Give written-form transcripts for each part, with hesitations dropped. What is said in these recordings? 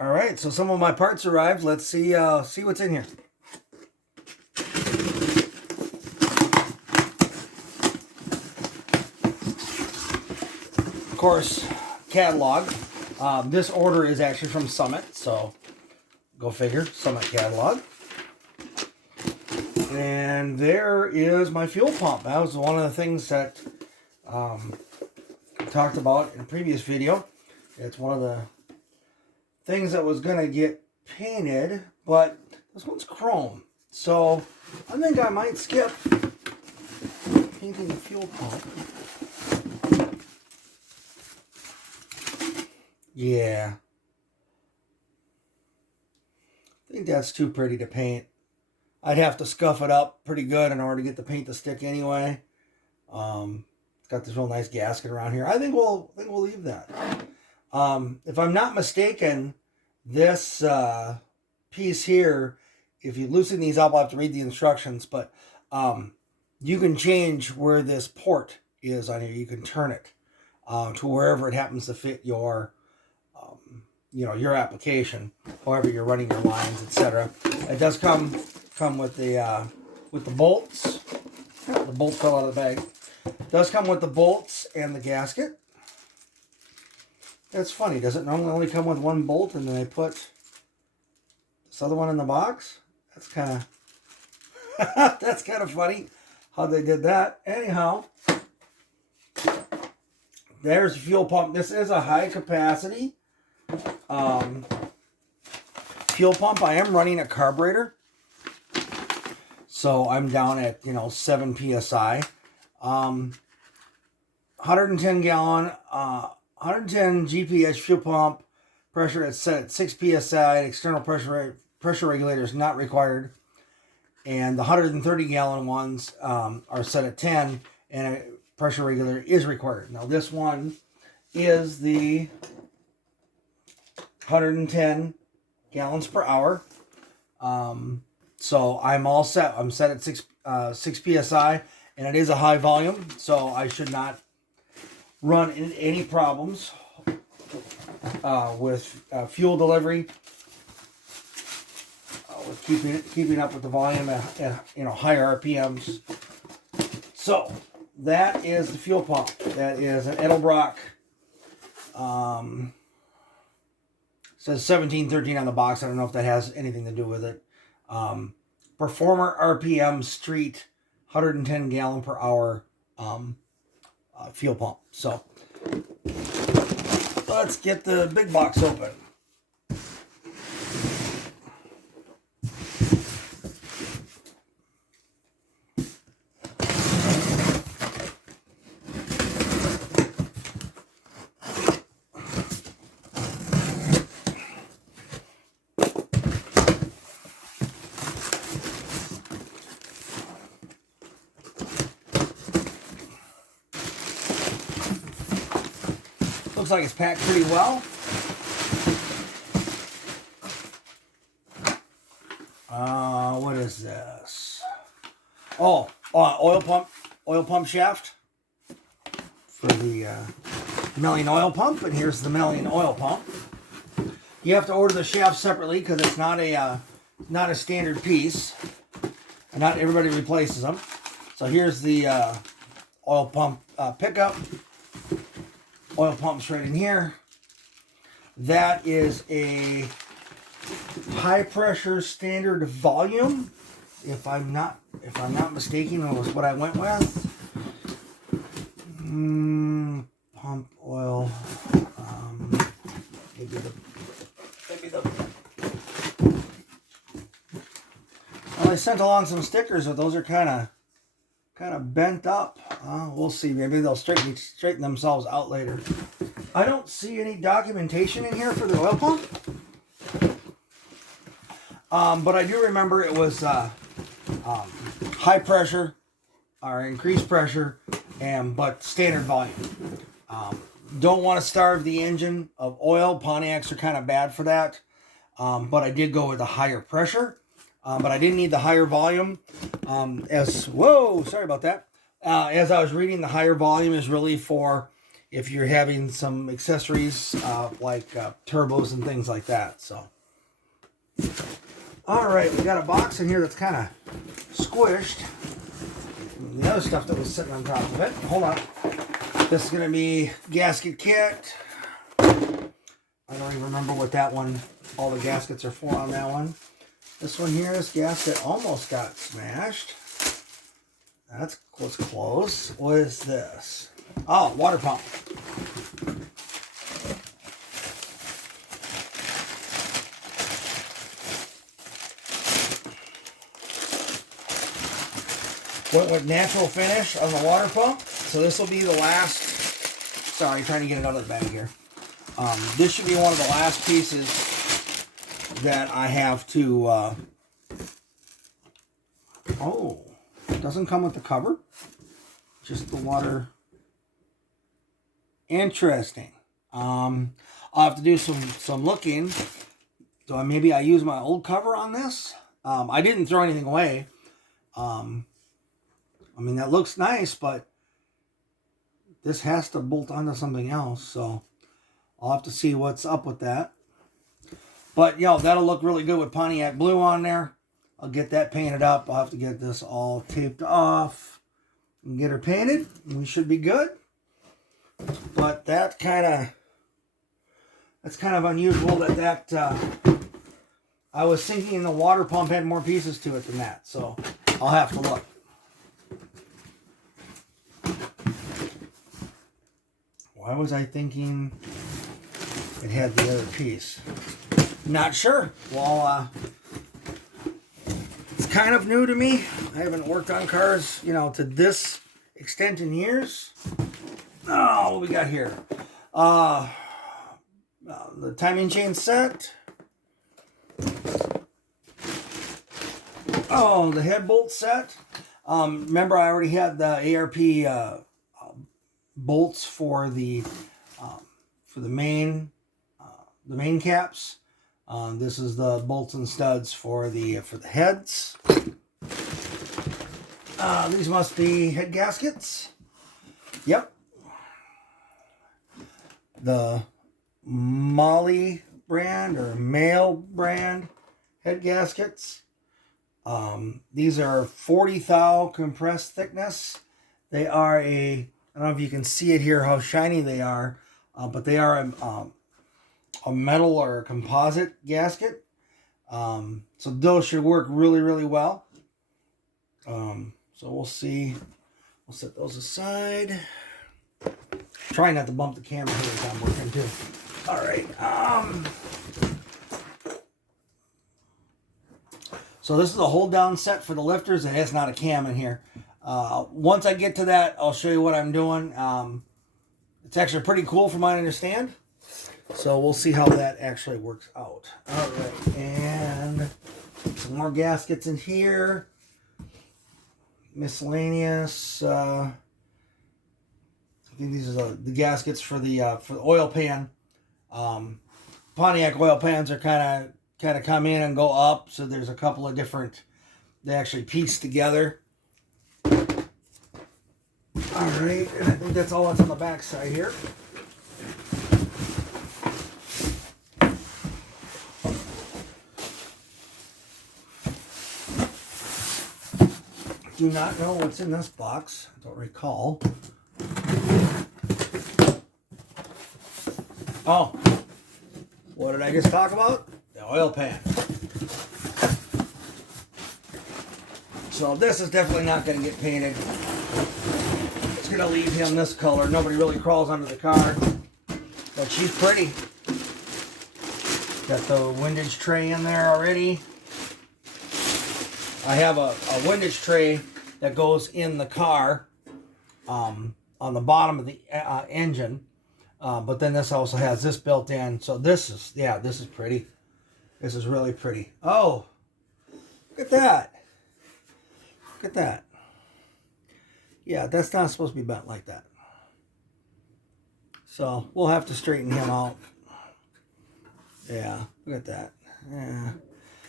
All right, so some of my parts arrived. Let's see what's in here. Of course, catalog. This order is actually from Summit, so go figure, Summit catalog. And there is my fuel pump. That was one of the things that I talked about in a previous video. It's one of the things that was going to get painted, but this one's chrome. So I think I might skip painting the fuel pump. Yeah. I think that's too pretty to paint. I'd have to scuff it up pretty good in order to get the paint to stick anyway. It's got this real nice gasket around here. I think we'll leave that. If I'm not mistaken, this piece here, if you loosen these up, I'll have to read the instructions, but you can change where this port is on here. You can turn it to wherever it happens to fit your your application, however you're running your lines, etc. It does come with the bolts. The bolt fell out of the bag. It does come with the bolts and the gasket. That's funny. Does it normally only come with one bolt and then they put this other one in the box? That's kind of funny how they did that. Anyhow, there's the fuel pump. This is a high capacity fuel pump. I am running a carburetor, so I'm down at 7 psi. 110 gallon, 110 GPH fuel pump. Pressure is set at 6 psi. External pressure regulator is not required, and the 130 gallon ones are set at 10, and a pressure regulator is required. Now this one is the 110 gallons per hour. So I'm all set. I'm set at 6 psi, and it is a high volume, so I should not run into any problems with fuel delivery, with keeping up with the volume at higher RPMs. So that is the fuel pump. That is an Edelbrock. Says 1713 on the box. I don't know if that has anything to do with it. Performer RPM Street 110 gallon per hour fuel pump. So let's get the big box open. Looks like it's packed pretty well. What is this? Oh, oil pump shaft for the milling oil pump. And here's the milling oil pump. You have to order the shaft separately because it's not a standard piece, and not everybody replaces them. So here's the oil pump pickup. Oil pumps right in here. That is a high pressure standard volume. If I'm not mistaken, it was what I went with. Pump oil. Maybe the. Well, I sent along some stickers, but those are kind of bent up. We'll see. Maybe they'll straighten themselves out later. I don't see any documentation in here for the oil pump. But I do remember it was high pressure or increased pressure, but standard volume. Don't want to starve the engine of oil. Pontiacs are kind of bad for that. But I did go with a higher pressure. But I didn't need the higher volume. Sorry about that. As I was reading, the higher volume is really for if you're having some accessories like turbos and things like that. So, all right, we got a box in here that's kind of squished. And the other stuff that was sitting on top of it. Hold on. This is going to be Gasket Kit. I don't even remember what that one, all the gaskets are for on that one. This one here, this gasket almost got smashed. That was close. What is this? Oh, water pump. Went with natural finish on the water pump. So this will be the last. Sorry, trying to get it out of the bag here. This should be one of the last pieces that I have to. Oh, it doesn't come with the cover. Just the water. Interesting. I'll have to do some looking. So maybe I use my old cover on this. I didn't throw anything away. I mean, that looks nice, but this has to bolt onto something else. So I'll have to see what's up with that. But, that'll look really good with Pontiac blue on there. I'll get that painted up. I'll have to get this all taped off and get her painted. We should be good. But that's kind of unusual that I was thinking the water pump had more pieces to it than that. So I'll have to look. Why was I thinking it had the other piece? Not sure. Well, it's kind of new to me. I haven't worked on cars, to this extent in years. Oh, what we got here? The timing chain set. Oh, the head bolt set. Remember, I already had the ARP bolts for the main caps. This is the bolts and studs for the heads. These must be head gaskets. Yep. The Molly brand or Male brand head gaskets. These are 40 thou compressed thickness. They are I don't know if you can see it here how shiny they are, but they are a metal or a composite gasket. So those should work really, really well. So we'll see. We'll set those aside. Try not to bump the camera here as I'm working too. All right. So this is a hold down set for the lifters. It has not a cam in here. Once I get to that, I'll show you what I'm doing. It's actually pretty cool from what I understand. So we'll see how that actually works out. All right, and some more gaskets in here. Miscellaneous. I think these are the gaskets for the oil pan. Pontiac oil pans are kind of come in and go up. So there's a couple of different. They actually piece together. All right, and I think that's all that's on the back side here. Do not know what's in this box. I don't recall. Oh, what did I just talk about? The oil pan. So this is definitely not going to get painted. It's going to leave him this color. Nobody really crawls under the car. But she's pretty. Got the windage tray in there already. I have a windage tray that goes in the car on the bottom of the engine. But then this also has this built in. So this is pretty. This is really pretty. Oh, look at that. Look at that. Yeah, that's not supposed to be bent like that. So we'll have to straighten him out. Yeah, look at that. Yeah.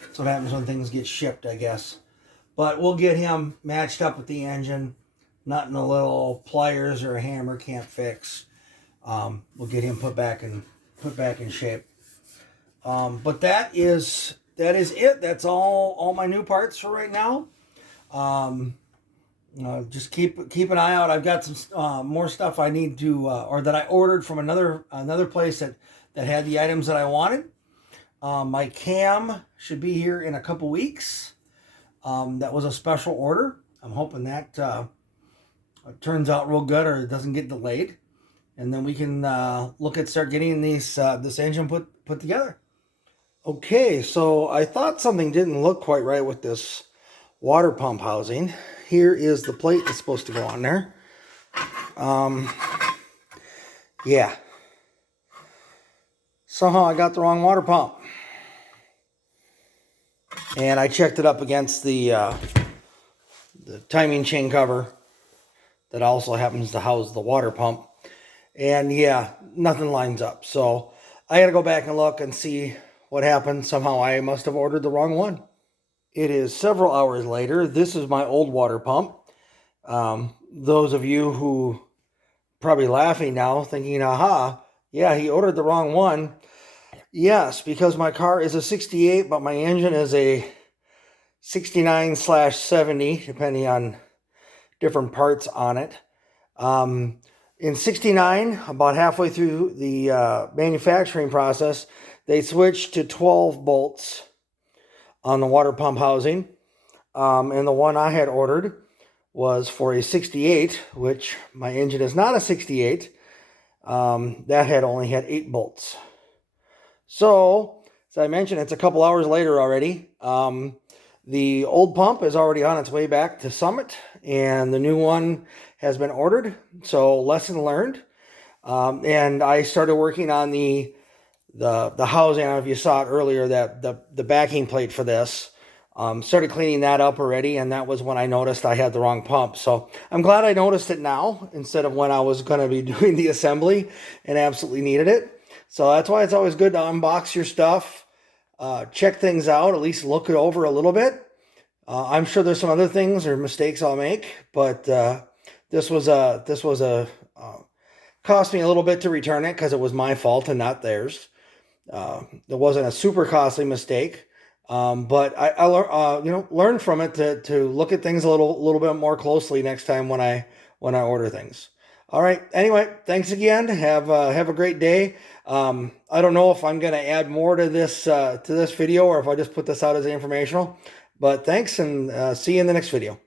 That's what happens when things get shipped, I guess. But we'll get him matched up with the engine. Nothing a little pliers or a hammer can't fix. we'll get him put back in shape. But that is it. That's all my new parts for right now. Just keep an eye out. I've got some more stuff I need to or that I ordered from another place that had the items that I wanted. My cam should be here in a couple weeks. That was a special order. I'm hoping that turns out real good or it doesn't get delayed, and then we can start getting this engine put together. Okay, so I thought something didn't look quite right with this water pump housing. Here is the plate that's supposed to go on there. Yeah. Somehow I got the wrong water pump. And I checked it up against the timing chain cover that also happens to house the water pump. And yeah, nothing lines up. So I got to go back and look and see what happened. Somehow I must have ordered the wrong one. It is several hours later. This is my old water pump. Those of you who probably laughing now, thinking, aha, yeah, he ordered the wrong one. Yes, because my car is a 68, but my engine is a 69/70, depending on different parts on it. In 69, about halfway through the manufacturing process, they switched to 12 bolts on the water pump housing. And the one I had ordered was for a 68, which my engine is not a 68. That had only had 8 bolts. So, as I mentioned, it's a couple hours later already. The old pump is already on its way back to Summit, and the new one has been ordered. So, lesson learned. And I started working on the housing. I don't know if you saw it earlier, that the backing plate for this. Started cleaning that up already, and that was when I noticed I had the wrong pump. So I'm glad I noticed it now instead of when I was going to be doing the assembly and absolutely needed it. So that's why it's always good to unbox your stuff, check things out, at least look it over a little bit. I'm sure there's some other things or mistakes I'll make, but this was cost me a little bit to return it because it was my fault and not theirs. It wasn't a super costly mistake. But I learned from it to look at things a little bit more closely next time when I order things. All right. Anyway, thanks again. Have a great day. I don't know if I'm going to add more to this video or if I just put this out as informational. But thanks, and see you in the next video.